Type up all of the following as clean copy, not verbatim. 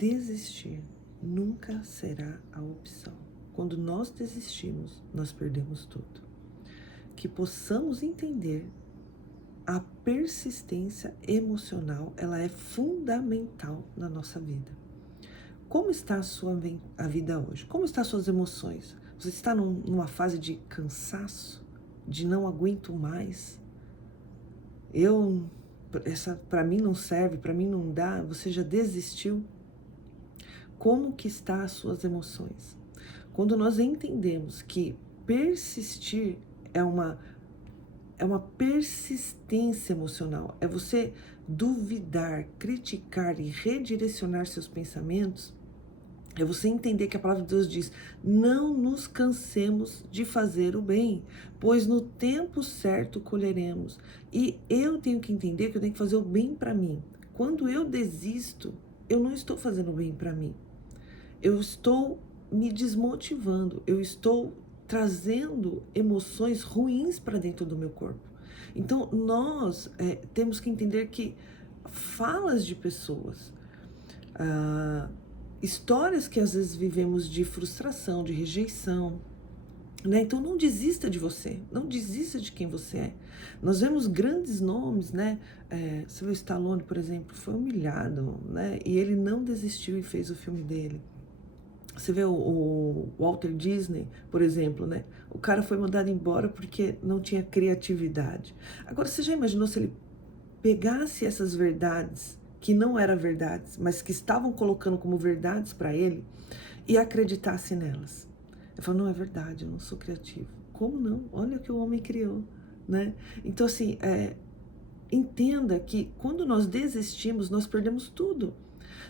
desistir nunca será a opção. Quando nós desistimos, nós perdemos tudo. Que possamos entender a persistência emocional, ela é fundamental na nossa vida. Como está a vida hoje? Como estão as suas emoções? Você está numa fase de cansaço? De não aguento mais? Essa para mim não serve, para mim não dá, você já desistiu? Como que está as suas emoções? Quando nós entendemos que persistir é uma persistência emocional, é você duvidar, criticar e redirecionar seus pensamentos, é você entender que a palavra de Deus diz: não nos cansemos de fazer o bem, pois no tempo certo colheremos. E eu tenho que entender que eu tenho que fazer o bem para mim. Quando eu desisto, eu não estou fazendo o bem para mim. Eu estou me desmotivando, eu estou trazendo emoções ruins para dentro do meu corpo. Então, nós temos que entender que falas de pessoas, histórias que às vezes vivemos de frustração, de rejeição, né? Então não desista de você, não desista de quem você é. Nós vemos grandes nomes, né? Você vê o Stallone, por exemplo, foi humilhado, né? E ele não desistiu e fez o filme dele. Você vê o Walter Disney, por exemplo, né? O cara foi mandado embora porque não tinha criatividade. Agora, você já imaginou se ele pegasse essas verdades, que não eram verdades, mas que estavam colocando como verdades para ele, e acreditasse nelas? Ele falou: não é verdade, eu não sou criativo. Como não? Olha o que o homem criou, né? Então, assim, entenda que quando nós desistimos, nós perdemos tudo.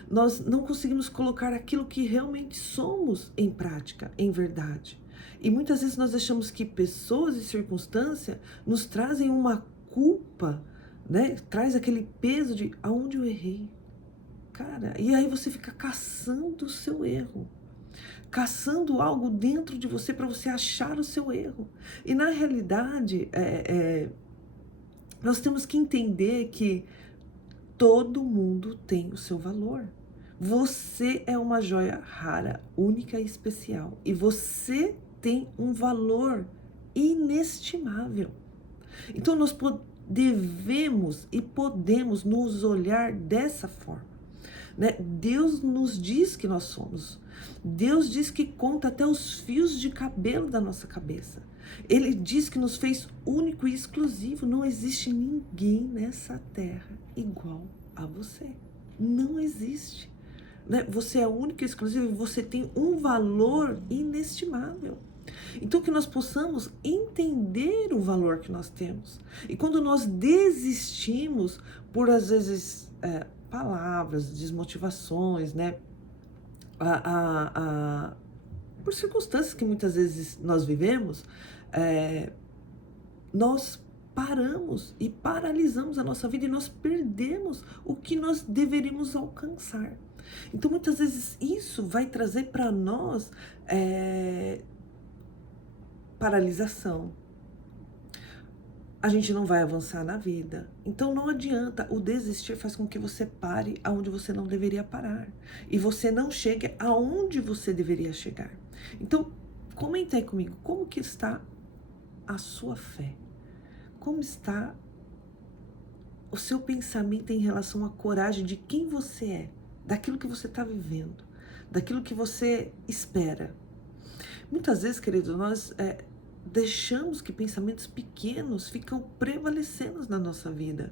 Nós não conseguimos colocar aquilo que realmente somos em prática, em verdade. E muitas vezes nós achamos que pessoas e circunstâncias nos trazem uma culpa, né? Traz aquele peso de aonde eu errei. Cara, e aí você fica caçando o seu erro. Caçando algo dentro de você para você achar o seu erro. E na realidade, nós temos que entender que todo mundo tem o seu valor. Você é uma joia rara, única e especial. E você tem um valor inestimável. Então nós devemos e podemos nos olhar dessa forma, né? Deus nos diz que nós somos. Deus diz que conta até os fios de cabelo da nossa cabeça. Ele diz que nos fez único e exclusivo. Não existe ninguém nessa terra igual a você. Não existe, né? Você é único e exclusivo e você tem um valor inestimável. Então, que nós possamos entender o valor que nós temos. E quando nós desistimos por, às vezes, palavras, desmotivações, né? Por circunstâncias que muitas vezes nós vivemos, nós paramos e paralisamos a nossa vida e nós perdemos o que nós deveríamos alcançar. Então, muitas vezes, isso vai trazer para nós paralisação. A gente não vai avançar na vida. Então não adianta, o desistir faz com que você pare aonde você não deveria parar. E você não chegue aonde você deveria chegar. Então, comenta aí comigo, como que está a sua fé? Como está o seu pensamento em relação à coragem de quem você é, daquilo que você está vivendo, daquilo que você espera? Muitas vezes, querido, nós deixamos que pensamentos pequenos ficam prevalecendo na nossa vida.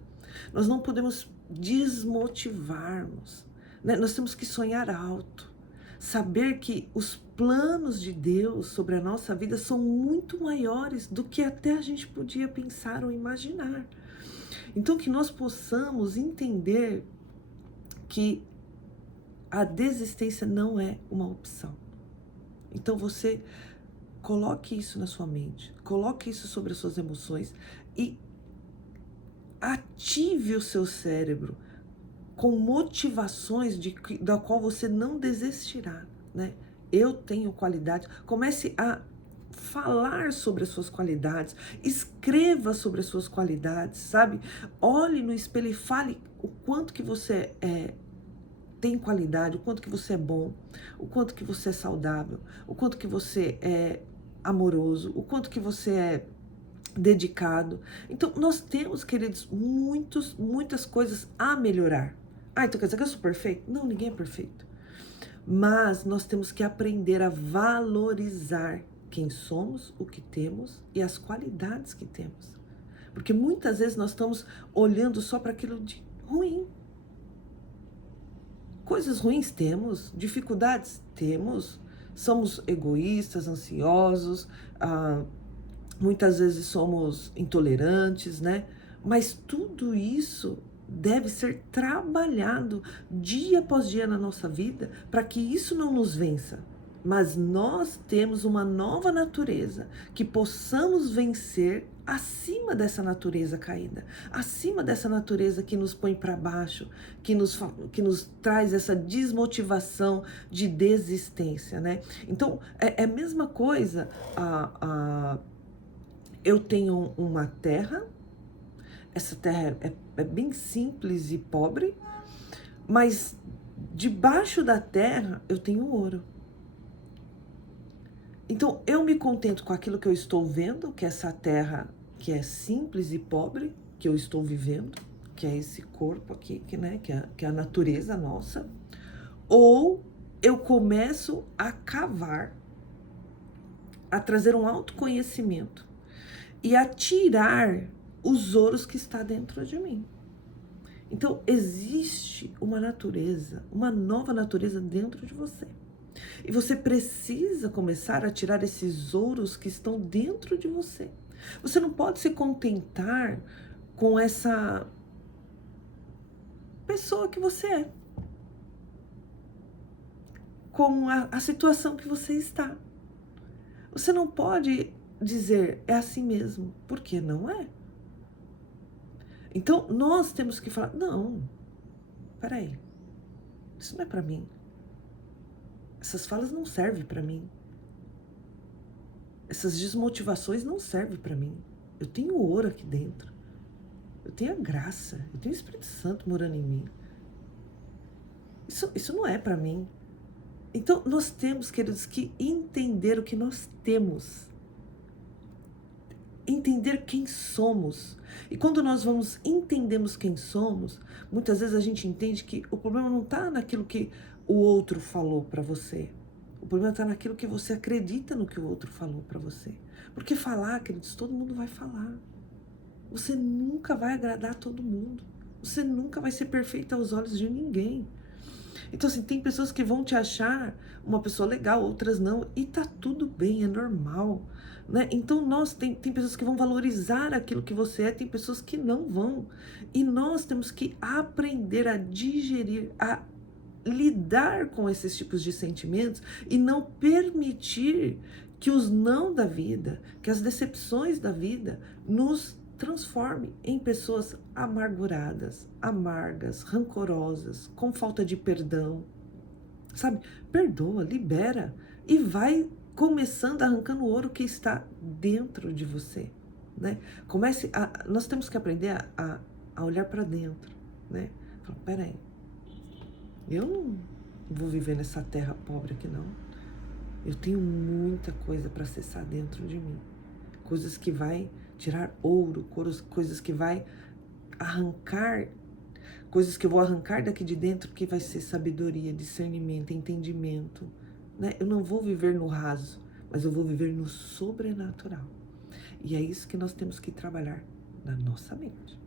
Nós não podemos desmotivarmos, né? Nós temos que sonhar alto, saber que os planos de Deus sobre a nossa vida são muito maiores do que até a gente podia pensar ou imaginar. Então, que nós possamos entender que a desistência não é uma opção. Então, você coloque isso na sua mente, coloque isso sobre as suas emoções e ative o seu cérebro com motivações da qual você não desistirá, né? Eu tenho qualidade. Comece a falar sobre as suas qualidades, escreva sobre as suas qualidades, sabe? Olhe no espelho e fale o quanto que você tem qualidade, o quanto que você é bom, o quanto que você é saudável, o quanto que você é amoroso, o quanto que você é dedicado. Então, nós temos, queridos, muitas coisas a melhorar. Ah, então quer dizer que eu sou perfeito? Não, ninguém é perfeito. Mas nós temos que aprender a valorizar quem somos, o que temos e as qualidades que temos. Porque muitas vezes nós estamos olhando só para aquilo de ruim. Coisas ruins temos, dificuldades temos, somos egoístas, ansiosos, muitas vezes somos intolerantes, né? Mas tudo isso deve ser trabalhado dia após dia na nossa vida para que isso não nos vença. Mas nós temos uma nova natureza que possamos vencer acima dessa natureza caída, acima dessa natureza que nos põe para baixo, que nos traz essa desmotivação de desistência, né? Então, é a mesma coisa, eu tenho uma terra, essa terra é bem simples e pobre, mas debaixo da terra eu tenho ouro. Então eu me contento com aquilo que eu estou vendo, que é essa terra que é simples e pobre, que eu estou vivendo, que é esse corpo aqui, que é a natureza nossa, ou eu começo a cavar, a trazer um autoconhecimento e a tirar os ouros que está dentro de mim. Então, existe uma natureza, uma nova natureza dentro de você. E você precisa começar a tirar esses ouros que estão dentro de você. Você não pode se contentar com essa pessoa que você é, com a situação que você está. Você não pode dizer, é assim mesmo, porque não é. Então, nós temos que falar, não, peraí, isso não é para mim. Essas falas não servem para mim. Essas desmotivações não servem para mim. Eu tenho ouro aqui dentro. Eu tenho a graça, eu tenho o Espírito Santo morando em mim. Isso não é para mim. Então, nós temos, queridos, que entender o que nós temos. Entender quem somos. E quando nós entendemos quem somos, muitas vezes a gente entende que o problema não está naquilo que o outro falou para você. O problema está naquilo que você acredita no que o outro falou para você. Porque falar, queridos, todo mundo vai falar. Você nunca vai agradar todo mundo. Você nunca vai ser perfeito aos olhos de ninguém. Então, assim, tem pessoas que vão te achar uma pessoa legal, outras não, e tá tudo bem, é normal, né? Então, tem pessoas que vão valorizar aquilo que você é, tem pessoas que não vão. E nós temos que aprender a digerir, a lidar com esses tipos de sentimentos e não permitir que os não da vida, que as decepções da vida nos transforme em pessoas amarguradas, amargas, rancorosas, com falta de perdão. Sabe? Perdoa, libera e vai começando arrancando o ouro que está dentro de você, né? Nós temos que aprender a olhar para dentro, né? Falar, peraí, eu não vou viver nessa terra pobre aqui não. Eu tenho muita coisa para acessar dentro de mim. Coisas que vai tirar ouro, coisas que vai arrancar, coisas que eu vou arrancar daqui de dentro que vai ser sabedoria, discernimento, entendimento, né? Eu não vou viver no raso, mas eu vou viver no sobrenatural. E é isso que nós temos que trabalhar na nossa mente.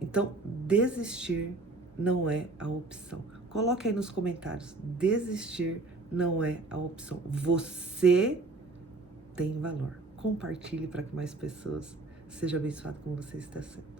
Então, desistir não é a opção. Coloque aí nos comentários, desistir não é a opção. Você tem valor. Compartilhe para que mais pessoas sejam abençoadas como você está sendo.